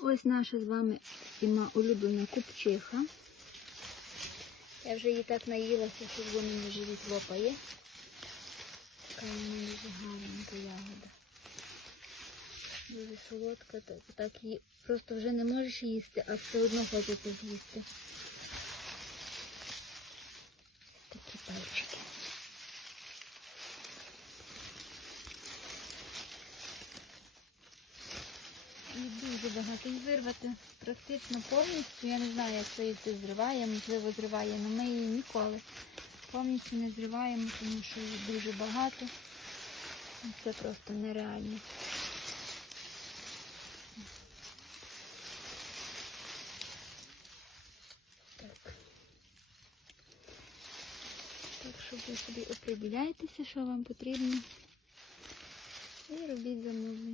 Ось наша з вами всіма улюблена купчиха. Я вже її так наїлася, що воно мені живіт лопає. Така вона дуже гарненька ягода. Дуже солодка, так, так її просто вже не можеш їсти, а все одно хочеться з'їсти. Дуже багато. Вирвати практично повністю. Я не знаю, як це її зриває, можливо, зриває, але ми її ніколи повністю не зриваємо, тому що її дуже багато. Це просто нереально. Так. Так що ви собі оприділяєтеся, що вам потрібно. І робіть замовлення.